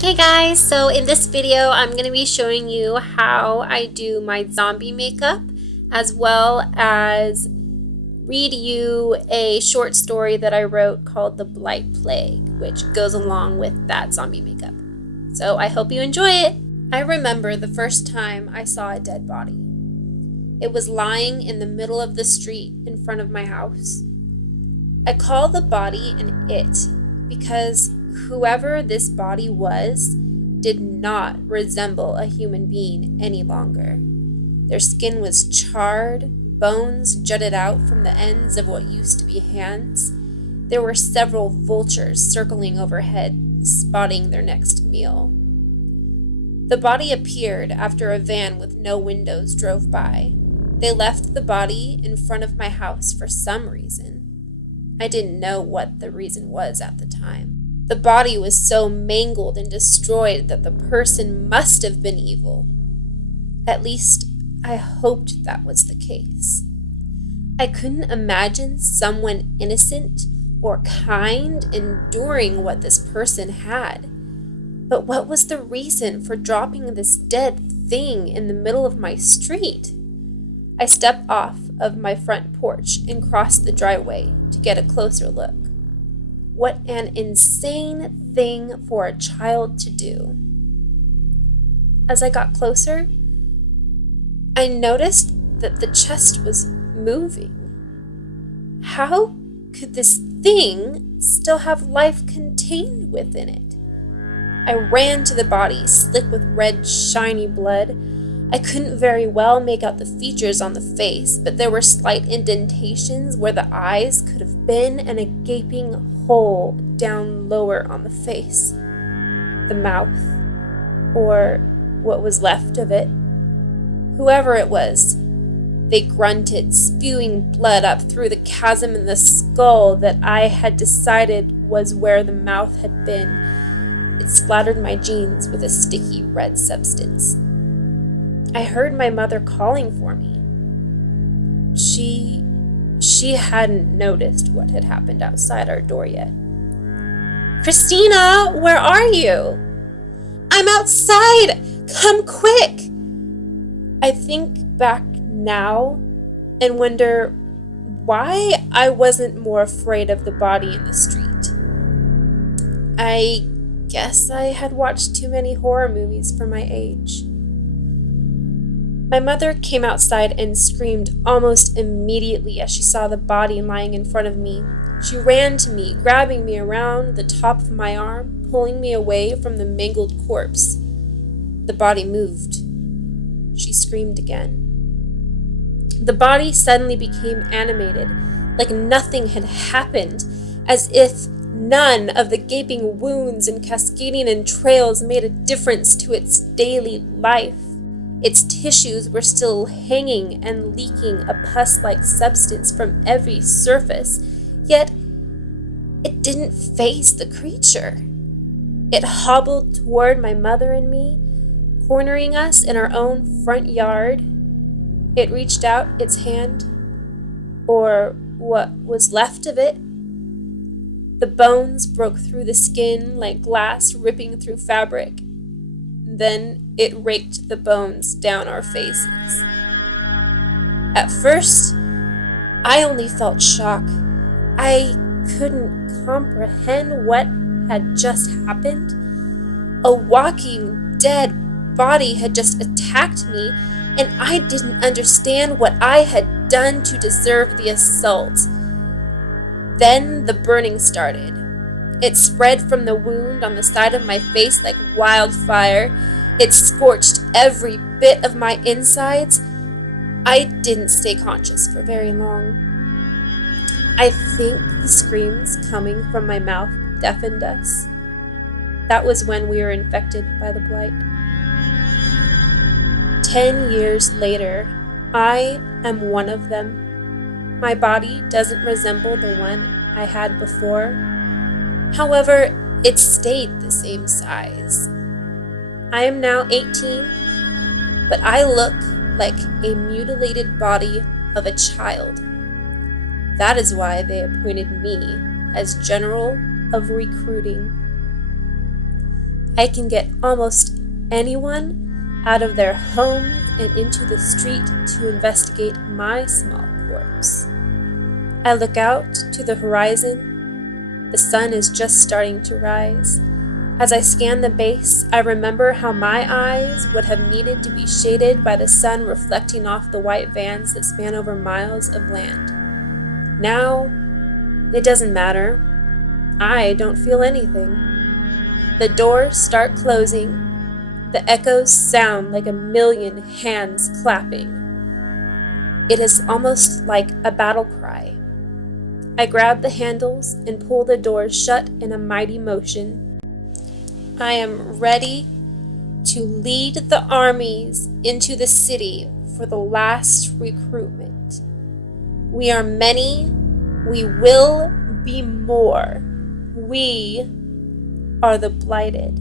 Hey guys, so in this video I'm going to be showing you how I do my zombie makeup as well as read you a short story that I wrote called The Blight Plague, which goes along with that zombie makeup. So I hope you enjoy it. I remember the first time I saw a dead body. It was lying in the middle of the street in front of my house. I call the body an it because whoever this body was did not resemble a human being any longer. Their skin was charred, bones jutted out from the ends of what used to be hands. There were several vultures circling overhead, spotting their next meal. The body appeared after a van with no windows drove by. They left the body in front of my house for some reason. I didn't know what the reason was at the time. The body was so mangled and destroyed that the person must have been evil. At least, I hoped that was the case. I couldn't imagine someone innocent or kind enduring what this person had. But what was the reason for dropping this dead thing in the middle of my street? I stepped off of my front porch and crossed the driveway to get a closer look. What an insane thing for a child to do. As I got closer, I noticed that the chest was moving. How could this thing still have life contained within it? I ran to the body, slick with red, shiny blood. I couldn't very well make out the features on the face, but there were slight indentations where the eyes could have been and a gaping hole down lower on the face. The mouth, or what was left of it. Whoever it was, they grunted, spewing blood up through the chasm in the skull that I had decided was where the mouth had been. It splattered my jeans with a sticky red substance. I heard my mother calling for me. She hadn't noticed what had happened outside our door yet. "Christina, where are you?" "I'm outside! Come quick!" I think back now and wonder why I wasn't more afraid of the body in the street. I guess I had watched too many horror movies for my age. My mother came outside and screamed almost immediately as she saw the body lying in front of me. She ran to me, grabbing me around the top of my arm, pulling me away from the mangled corpse. The body moved. She screamed again. The body suddenly became animated, like nothing had happened, as if none of the gaping wounds and cascading entrails made a difference to its daily life. Its tissues were still hanging and leaking a pus-like substance from every surface, yet it didn't face the creature. It hobbled toward my mother and me, cornering us in our own front yard. It reached out its hand, or what was left of it. The bones broke through the skin like glass ripping through fabric. Then it raked the bones down our faces. At first, I only felt shock. I couldn't comprehend what had just happened. A walking, dead body had just attacked me, and I didn't understand what I had done to deserve the assault. Then the burning started. It spread from the wound on the side of my face like wildfire. It scorched every bit of my insides. I didn't stay conscious for very long. I think the screams coming from my mouth deafened us. That was when we were infected by the blight. 10 years later, I am one of them. My body doesn't resemble the one I had before. However, it stayed the same size. I am now 18, but I look like a mutilated body of a child. That is why they appointed me as General of Recruiting. I can get almost anyone out of their homes and into the street to investigate my small corpse. I look out to the horizon. The sun is just starting to rise. As I scan the base, I remember how my eyes would have needed to be shaded by the sun reflecting off the white vans that span over miles of land. Now, it doesn't matter. I don't feel anything. The doors start closing. The echoes sound like a million hands clapping. It is almost like a battle cry. I grab the handles and pull the doors shut in a mighty motion. I am ready to lead the armies into the city for the last recruitment. We are many. We will be more. We are the blighted.